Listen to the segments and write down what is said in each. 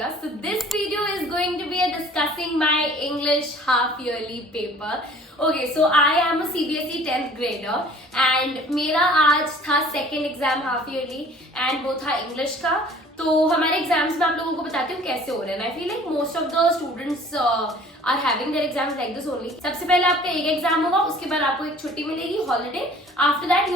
idea. So this video is going to be discussing my English half yearly paper. Okay, so I am a CBSE 10th grader and मेरा आज था second exam half yearly and वो था English का. तो हमारे exams में आप लोगों को बताती हूँ कैसे हो रहे हैं. I feel like most of the students are having their exams like this only. सबसे पहले आपका एक एग्जाम होगा, उसके बाद आपको एक छुट्टी मिलेगी, holiday. After that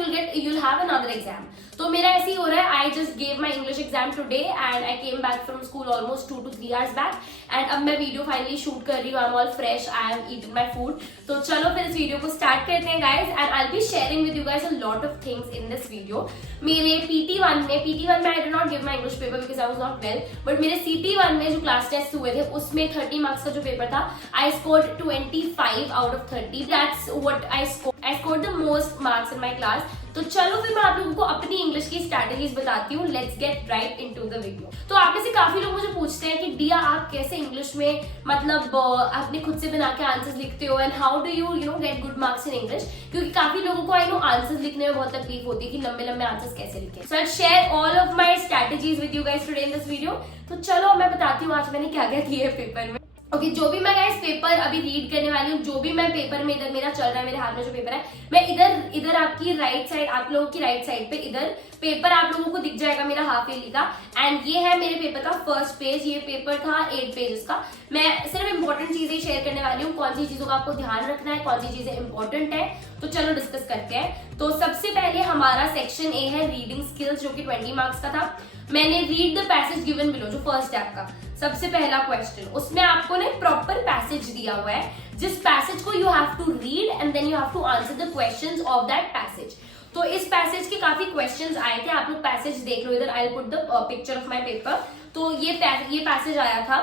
you'll have another exam. तो मेरा ऐसे ही हो रहा है. I just gave my English exam today and I came back from school almost 2 to 3 hours back and अब मैं वीडियो फाइनली शूट कर रही हूँ. I am all fresh, I am eating my food. तो चलो फिर इस वीडियो को स्टार्ट करते हैं guys and I will be sharing with you guys a lot of things in this video. मेरे PT1 में I did not give my English paper because I was not well, but मेरे CT1 में जो class test हुए थे उसमें 30 marks का जो पेपर था I scored 25 out of 30. That's what I scored the most marks in my class. तो चलो फिर मैं आप लोगों को अपनी इंग्लिश की स्ट्रैटेजीज बताती हूँ. Let's get right into the video. तो आप में से काफी लोग मुझे पूछते हैं कि दिया आप कैसे इंग्लिश में मतलब अपने खुद से बना के आंसर्स लिखते हो and how do you get good marks in English. क्योंकि काफी लोगों को आई नो आंसर्स लिखने में बहुत तकलीफ होती है कि लंबे लंबे आंसर्स कैसे लिखें. So I share all of my strategies with you guys today in this video. तो चलो मैं बताती हूँ आज मैंने क्या क्या किया है पेपर में. ओके, जो भी मैं गाइस पेपर अभी रीड करने वाली हूँ, जो भी मैं पेपर में इधर मेरा चल रहा है, मेरे हाथ में जो पेपर है, मैं इधर आपकी राइट साइड, आप लोगों की राइट साइड पे इधर पेपर आप लोगों को दिख जाएगा मेरा हाफ ईयरली का. एंड ये है मेरे पेपर का फर्स्ट पेज. ये पेपर था 8 पेजेस का. मैं सिर्फ इंपॉर्टेंट चीजें शेयर करने वाली हूँ. कौन सी चीजों का आपको ध्यान रखना है, कौन सी चीजें इंपॉर्टेंट है, तो चलो डिस्कस करते हैं. तो सबसे पहले हमारा सेक्शन ए है रीडिंग स्किल्स, जो कि 20 मार्क्स का था. मैंने read the passage given below, जो फर्स्ट है आपका सबसे पहला क्वेश्चन, उसमें आपको ने प्रॉपर पैसेज दिया हुआ है. जिस पैसेज को you have to read and then you have to answer the questions of that passage. तो इस पैसेज के काफी क्वेश्चंस आए थे. आप लोग पैसेज देख लो इधर. I will put the picture of my paper. तो ये पैसेज आया था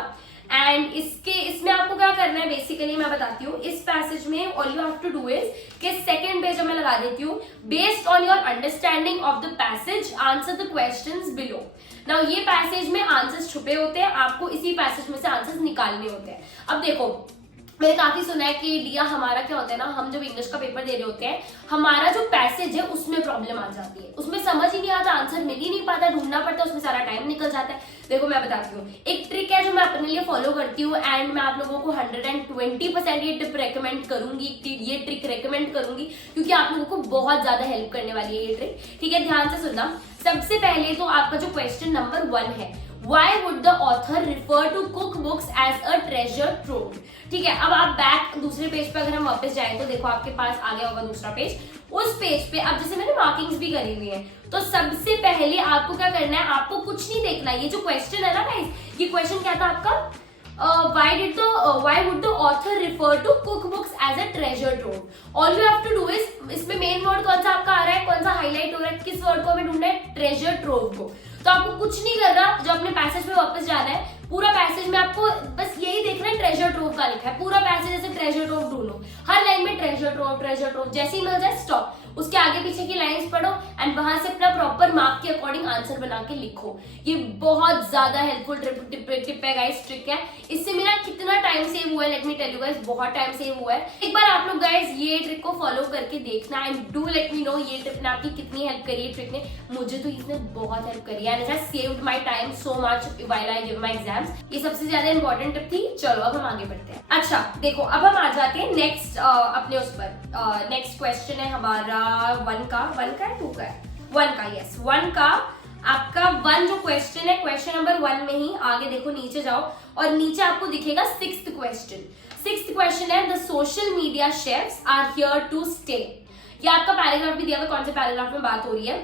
एंड इसमें आपको क्या करना है बेसिकली मैं बताती हूँ. इस पैसेज में all you have to do is कि सेकंड पेज में लगा देती हूँ, based on your understanding of the passage answer the questions below. Now ये पैसेज में आंसर्स छुपे होते हैं, आपको इसी पैसेज में से आंसर्स निकालने होते हैं. अब देखो, मैंने काफी सुना है कि दिया हमारा क्या होता है ना, हम जब इंग्लिश का पेपर दे रहे होते हैं, हमारा जो पैसेज है उसमें प्रॉब्लम आ जाती है, उसमें समझ ही नहीं आता, आंसर मिल ही नहीं पाता, ढूंढना पड़ता है, उसमें सारा टाइम निकल जाता है. देखो मैं बताती हूँ, एक ट्रिक है जो मैं अपने लिए फॉलो करती हूँ एंड मैं आप लोगों को 120% ये टिप रेकमेंड करूंगी, ये ट्रिक रेकमेंड करूंगी क्योंकि आप लोगों को बहुत ज्यादा हेल्प करने वाली है ये ट्रिक. ठीक है, ध्यान से सुनना. सबसे पहले तो आपका जो क्वेश्चन नंबर 1 है, Why would the author refer to cookbooks as a treasure trove? ठीक है, अब आप बैक दूसरे पेज पे अगर हम वापस जाएं तो देखो आपके पास आ गया होगा दूसरा पेज. उस पेज पे अब जैसे मैंने मार्किंग्स भी करी हुई है, तो सबसे पहले आपको क्या करना है, आपको कुछ नहीं देखना. ये जो क्वेश्चन है ना गाइस, ये क्वेश्चन क्या था आपका, why would the author refer to cookbooks as a treasure trove? All you have to do is, इसमें मेन वर्ड कौन सा आपका आ रहा है, कौन सा हाईलाइट हो रहा है, किस वर्ड को हमें ढूंढना है, ट्रेजर ट्रोव को. तो आपको कुछ नहीं करना, जो अपने पैसेज में वापस जाना है, पूरा पैसेज में आपको बस यही देखना है ट्रेजर ट्रोव का लिखा है. पूरा पैसेज ऐसे ट्रेजर ट्रोव ढूंढो, हर लाइन में ट्रेजर ट्रोव. जैसे ही मिल जाए स्टॉप, उसके आगे पीछे की लाइंस पढ़ो एंड वहां से अपना प्रॉपर मार्क के अकॉर्डिंग आंसर बना के लिखो. ये बहुत ज्यादा हेल्पफुल टिप है गाइस, ट्रिक है. इससे मेरा कितना टाइम सेव हुआ है, let me tell you guys, बहुत टाइम सेव हुआ है. एक बार आप लोग गाइस ये ट्रिक को फॉलो करके देखना and do let me know ये ट्रिप ने आपकी कितनी हेल्प करी है. ट्रिक ने मुझे तो इसने बहुत हेल्प करी है and it has saved my time so much while I give my exams. ये सबसे ज्यादा इंपॉर्टेंट टिप थी. चलो अब हम आगे बढ़ते हैं. अच्छा देखो, अब हम आ जाते हैं नेक्स्ट अपने उस पर. नेक्स्ट क्वेश्चन है हमारा 1 का है 2 का है 1 का. यस 1 का आपका 1 जो क्वेश्चन है, क्वेश्चन नंबर 1 में ही आगे देखो, नीचे जाओ और नीचे आपको दिखेगा 6th क्वेश्चन. 6th क्वेश्चन है, the social media chefs are here to stay. ये आपका पैराग्राफ भी दिया हुआ, कौन से पैराग्राफ में बात हो रही है.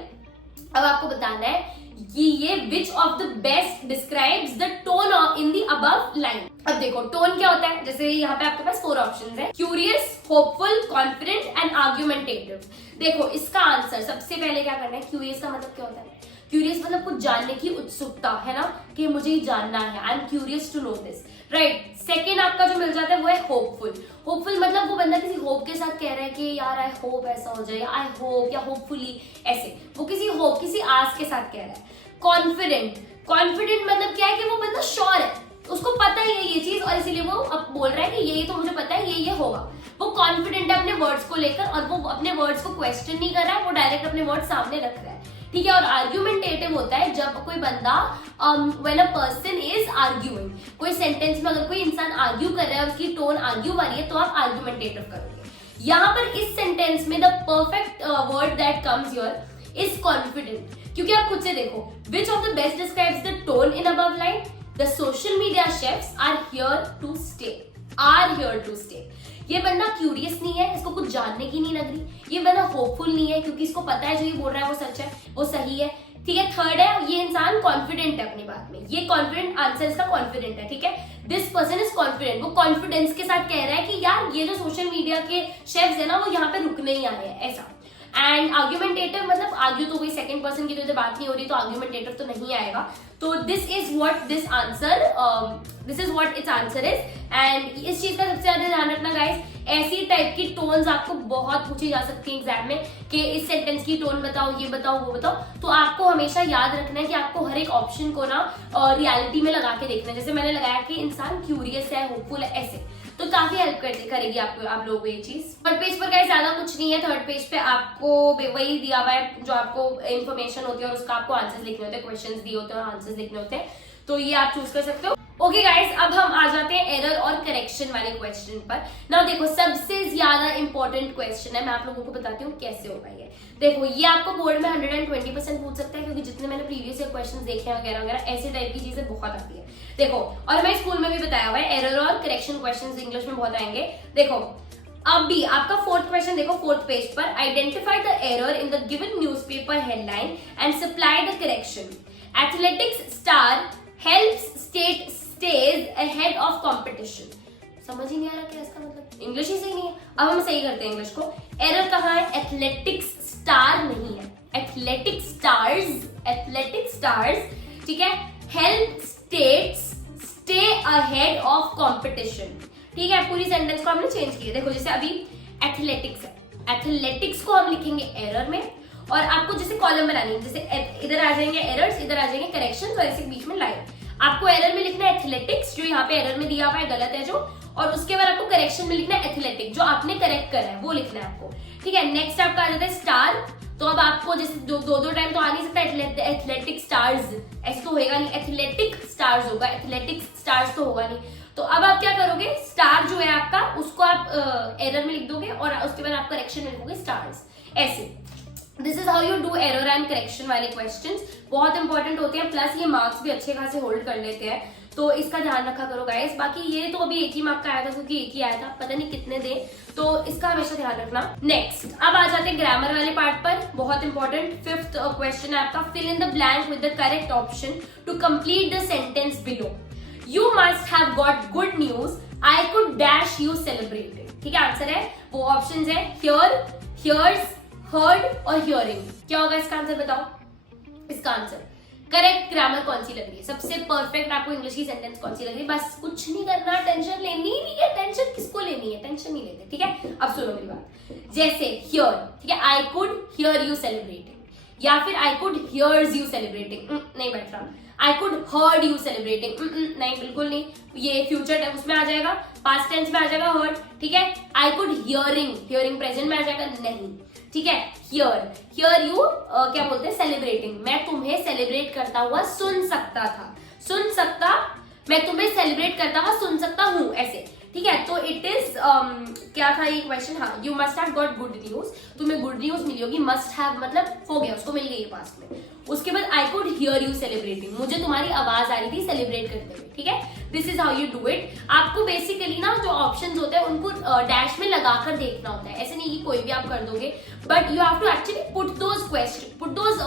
अब आपको बताना है कि ये विच of the best describes the tone in the above line. अब देखो टोन क्या होता है, जैसे यहाँ पे आपके पास 4 ऑप्शंस है, curious, hopeful, confident and argumentative. देखो इसका आंसर सबसे पहले क्या करना है, क्यूरियस का मतलब क्या होता है, क्यूरियस मतलब कुछ जानने की उत्सुकता है ना, कि मुझे ही जानना है, I am curious to know this, right. Second आपका जो मिल जाता है वो है होपफुल. होपफुल मतलब वो बंदा किसी होप के साथ कह रहा है कि यार आई होप ऐसा हो जाए, आई होप या होपफुली, ऐसे वो किसी होप, किसी आस के साथ कह रहा है. कॉन्फिडेंट मतलब क्या है कि वो बंदा श्योर है, उसको पता ही है ये चीज और इसीलिए वो अब बोल रहा है कि ये तो मुझे पता है ये होगा. वो कॉन्फिडेंट है अपने वर्ड्स को लेकर और वो अपने वर्ड्स को क्वेश्चन नहीं कर रहा है, वो डायरेक्ट अपने वर्ड्स सामने रख रहा है. ठीक है। और आर्ग्यूमेंटेटिव होता है जब कोई बंदा when a person is arguing, कोई सेंटेंस में अगर कोई इंसान आर्ग्यू कर रहा है और उसकी टोन आर्ग्यू वाली है तो आप आर्ग्यूमेंटेटिव करोगे। यहाँ पर इस सेंटेंस में the perfect word that comes here is confident, क्योंकि आप खुद से देखो, which of the best describes the tone in above line? The social media chefs are here to stay, are here to stay. ये बंदा curious नहीं है, इसको कुछ जानने की नहीं लग रही, ये बंदा होपफुल नहीं है क्योंकि इसको पता है जो ये बोल रहा है वो सच है, वो सही है, ठीक है। थर्ड है, ये इंसान कॉन्फिडेंट है अपनी बात में, ये कॉन्फिडेंट, आंसर इसका कॉन्फिडेंट है, ठीक है। दिस पर्सन इज कॉन्फिडेंट, वो कॉन्फिडेंस के साथ कह रहा है कि यार ये जो सोशल मीडिया के शेफ्स है ना वो यहाँ पे रुकने ही आए हैं, ऐसा। एंड आर्ग्यूमेंटेटिव मतलब आर्ग्यू तो कोई सेकंड पर्सन की तो इधर बात नहीं हो रही, तो आर्ग्यूमेंटेटिव तो नहीं आएगा। तो this is what this answer, this is what it's answer is. And इस चीज का सबसे ज्यादा ध्यान रखना गाइस, ऐसी टाइप की टोन्स आपको बहुत पूछी जा सकती है एग्जाम में कि इस सेंटेंस की टोन बताओ, ये बताओ, वो बताओ। तो आपको हमेशा याद रखना है कि आपको हर एक ऑप्शन को ना रियलिटी में लगा के देखना है। जैसे मैंने लगाया कि इंसान क्यूरियस है, होपफुल है, ऐसे, तो काफी हेल्प करेगी आपको, आप लोगों को ये चीज। थर्ड पेज पर गाइस ज्यादा कुछ नहीं है, थर्ड पेज पे आपको वही दिया हुआ है जो आपको इन्फॉर्मेशन होती है और उसका आपको आंसर्स लिखने होते हैं, क्वेश्चंस दिए होते हैं, आंसर्स लिखने होते हैं, तो ये आप चूज कर सकते हो। ओके गाइस, अब हम आ जाते हैं एरर और करेक्शन वाले क्वेश्चन पर। नाउ देखो, सबसे ज्यादा इंपॉर्टेंट क्वेश्चन है, मैं आप लोगों को बताती हूँ कैसे होगा ये। देखो, ये आपको बोर्ड में 120% पूछ सकता है, क्योंकि जितने मैंने प्रीवियस ईयर क्वेश्चंस देखे हैं वगैरह वगैरह, ऐसे टाइप की चीजें बहुत आती है। देखो, और मैं स्कूल में भी बताया हुआ है, एरर और करेक्शन क्वेश्चंस इंग्लिश में बहुत आएंगे। देखो, अब भी आपका फोर्थ क्वेश्चन देखो, फोर्थ पेज पर, identify the error in the given newspaper headline and supply the correction. Athletics star helps state stage ahead of competition. समझ ही नहीं आ रहा क्या इसका मतलब, इंग्लिश ही सही नहीं है। अब हम सही करते हैं इंग्लिश को। एरर कहाँ है? एथलेटिक्स स्टार नहीं है, एथलेटिक स्टार्स, ठीक है। Help states stay ahead of competition, ठीक है। पूरी सेंटेंस को हमने चेंज किया। देखो, जैसे अभी एथलेटिक्स है, एथलेटिक्स को हम लिखेंगे एरर में, और आपको जैसे कॉलम बनानी है, जैसे इधर आ जाएंगे एरर्स, इधर आ जाएंगे करेक्शन, तो ऐसे बीच में लाइन। आपको एरर में लिखना है एथलेटिक्स, जो यहाँ पे एरर में दिया हुआ है गलत है जो, और उसके बाद आपको करेक्शन में लिखना है एथलेटिक, जो आपने करेक्ट करा है वो लिखना है आपको, ठीक है। नेक्स्ट आपका आ जाता है स्टार, तो अब आपको जैसे दो टाइम तो आ नहीं सकता, एथलेटिक स्टार्स ऐसे तो होगा नहीं, एथलेटिक स्टार्स होगा, एथलेटिक स्टार्स तो होगा नहीं। तो अब आप क्या करोगे, स्टार जो है आपका उसको आप एरर में लिख दोगे और उसके बाद आप करेक्शन में लिखोगे स्टार्स, ऐसे। This is how you do error and correction वाले क्वेश्चंस, बहुत इंपॉर्टेंट होते हैं, प्लस ये मार्क्स भी अच्छे खासे होल्ड कर लेते हैं, तो इसका ध्यान रखा करो गाइस। बाकी ये तो अभी एक ही मार्क का आया था, क्योंकि एक ही आया था, पता नहीं कितने दे, तो इसका हमेशा ध्यान रखना। नेक्स्ट अब आ जाते हैं ग्रामर वाले पार्ट पर, बहुत इंपॉर्टेंट। फिफ्थ क्वेश्चन है आपका, fill in the blank with the correct option to complete the sentence below. You must have got good news, I could dash you celebrating, ठीक है। आंसर है वो ऑप्शन है हियर, हियर्स, हर्ड और hearing. क्या होगा इसका आंसर बताओ? इसका आंसर करेक्ट ग्रामर कौन सी लग रही है, सबसे परफेक्ट आपको इंग्लिश की सेंटेंस कौन सी लग रही है? बस कुछ नहीं करना, टेंशन लेनी नहीं है। टेंशन किसको लेनी है? टेंशन नहीं लेते, ठीक है। अब सुनो मेरी बात, जैसे हियर, ठीक है, I could hear you celebrating, या फिर I could hears you celebrating, नहीं बैठ रहा। I could heard you celebrating, नहीं, बिल्कुल नहीं, ये फ्यूचर टेंस में आ जाएगा, पास्ट टेंस में आ जाएगा हर्ड, ठीक है। I could hearing, hearing present में आ जाएगा, नहीं, ठीक है। हियर यू क्या बोलते हैं, सेलिब्रेटिंग, मैं तुम्हें सेलिब्रेट करता हुआ सुन सकता था, सुन सकता, मैं तुम्हें सेलिब्रेट करता हुआ सुन सकता हूं, ऐसे, ठीक है। तो इट इज क्या था ये क्वेश्चन? हाँ, you must have got good news, तुम्हें गुड न्यूज मिली होगी, मस्ट हैव मतलब हो गया, उसको मिल गई है पास्ट में। उसके बाद आई कुड हियर यू सेलिब्रेटिंग, मुझे तुम्हारी आवाज आ रही थी सेलिब्रेट करते हुए, ठीक है। This is how you do it. आपको बेसिकली ना जो ऑप्शंस होते हैं उनको डैश में लगाकर देखना होता है, ऐसे नहीं कि कोई भी आप कर दोगे, but you have to actually put those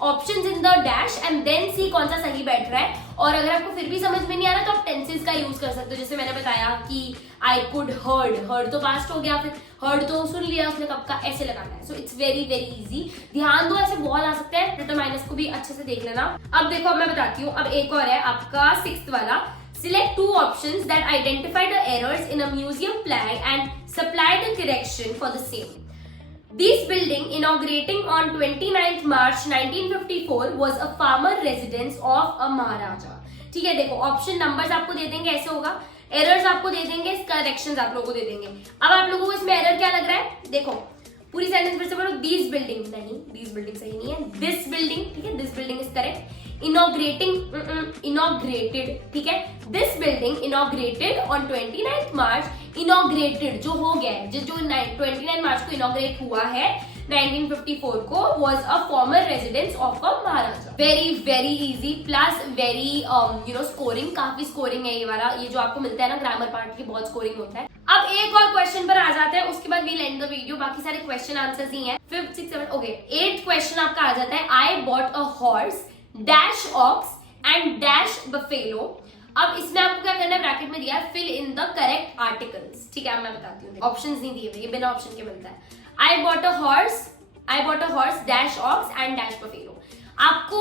options in the dash and then see कौन सा सही बैठ रहा है। और अगर आपको फिर भी समझ में नहीं आ रहा तो आप टेंसेस का यूज कर सकते हो, जैसे मैंने बताया कि आई कुड हर्ड तो पास्ट हो गया, फिर हर्ड तो सुन लिया उसने कब का, ऐसे लगाना है। So it's very very easy, ध्यान दो, ऐसे बहुत आ सकते हैं, डिटरमाइनर्स को भी अच्छे से देख लेना। अब देखो, अब मैं बताती हूँ, अब एक और है आपका सिक्स्थ वाला, select two options that identify the errors in a museum plan and supply the correction for the same. This building, inaugurating on 29th March 1954, was a farmer residence of a Maharaja. ठीक है, देखो option numbers आपको दे देंगे, ऐसे होगा, errors आपको दे देंगे, corrections आप लोगों को दे देंगे। अब आप लोगों को इसमें एरर क्या लग रहा है? देखो, पूरी सेंटेंस फिर से बोलो, दिस बिल्डिंग, नहीं दिस बिल्डिंग सही नहीं है, दिस बिल्डिंग, ठीक है, this building is correct. Inaugurating, inaugurated, ठीक है, this building inaugurated on 29 March. Inaugurated जो हो गया है, जो 29 मार्च को इनॉग्रेट हुआ है 1954 को, was a former residence of a Maharaja. Very very easy plus very scoring, काफी स्कोरिंग है ये वाला, ये जो आपको मिलता है ना ग्रामर पार्ट की, बहुत स्कोरिंग होता है। अब एक और क्वेश्चन पर आ जाते हैं, उसके बाद वील एंड द वीडियो। बाकी सारे क्वेश्चन आंसर्स ही हैं। 5th 6th 7th okay, 8th question आपका आ जाता है, I bought a horse dash ox and dash buffalo. अब इसमें आपको क्या करना है, ब्रैकेट में दिया है fill in the correct articles, ठीक है, अब मैं बताती हूँ, ऑप्शंस नहीं दिए हुए, ये बिना ऑप्शन के मिलता है। I bought a horse dash ox and dash buffalo। आपको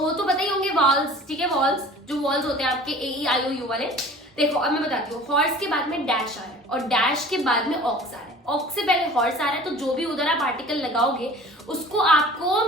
वो तो पता ही होंगे वॉल्स, ठीक है, वॉल्स जो वॉल्स होते हैं आपके AEIOU वाले। देखो अब मैं बताती हूँ, हॉर्स के बाद में डैश आ रहा है और डैश के बाद में ऑक्स आ रहा है, ऑक्स से पहले हॉर्स आ रहा है, तो जो भी उधर आप आर्टिकल लगाओगे उसको आपको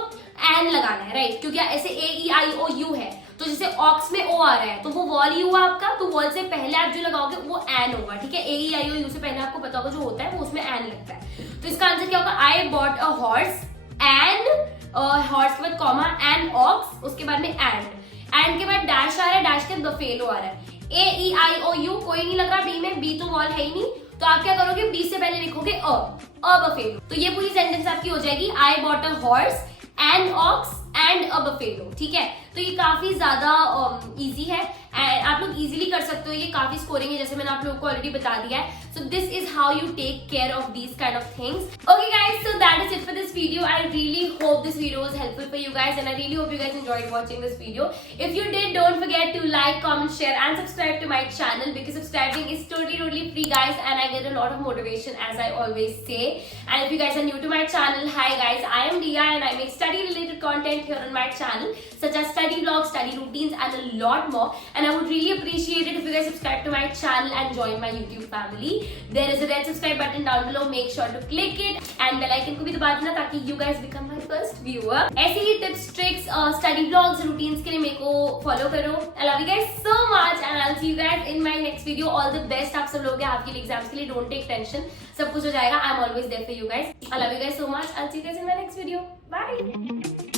एन लगाना है, राइट, क्योंकि ऐसे AEIOU है, तो जैसे ऑक्स में ओ आ रहा है तो वो वॉल ही हुआ आपका, तो वॉल से पहले आप जो लगाओगे वो एन होगा, ठीक है। AEIOU से पहले आपको पता होगा जो होता है वो उसमें एन लगता है, तो इसका आंसर क्या होगा, आई bought a horse and horse के बाद कॉमा एंड ऑक्स, उसके बाद में एंड के बाद डैश आ रहा है, डैश के बाद बफेलो आ रहा है। AEIOU कोई नहीं लग रहा बी में, बी तो वॉल है ही नहीं, तो आप क्या करोगे, बी से पहले लिखोगे अ बफेलो, तो ये पूरी सेंटेंस आपकी हो जाएगी, I bought a horse and ox and a buffalo, ठीक है। तो ये काफी ज्यादा इजी है, आप लोग इजीली कर सकते हो, ये काफी स्कोरिंग है, जैसे मैंने आप लोगों को ऑलरेडी बता दिया है। So this is how you take care of these kind of things. Okay guys, so that is it for this video. I really hope this video was helpful for you guys and I really hope you guys enjoyed watching this video. If you did, don't forget to like, comment, share and subscribe to my channel, because subscribing is totally free guys and I get a lot of motivation, as I always say. And if you guys are new to my channel, hi guys, I am Dia and I make study related content here on my channel, such as study vlogs, study routines and a lot more. And I would really appreciate it if you guys subscribe to my channel and join my YouTube family. There is a red subscribe button down below, make sure to click it and bell icon को भी दबा देना ताकि you guys become my first viewer. ऐसे ही tips, tricks, study vlogs, routines के लिए मेरे को follow करो। I love you guys so much and I'll see you guys in my next video. All the best आप सब लोग हैं आपके लिए एग्जाम्स के लिए, don't take tension, सब कुछ हो जाएगा। I'm always there for you guys. I love you guys so much. I'll see you guys in my next video. Bye.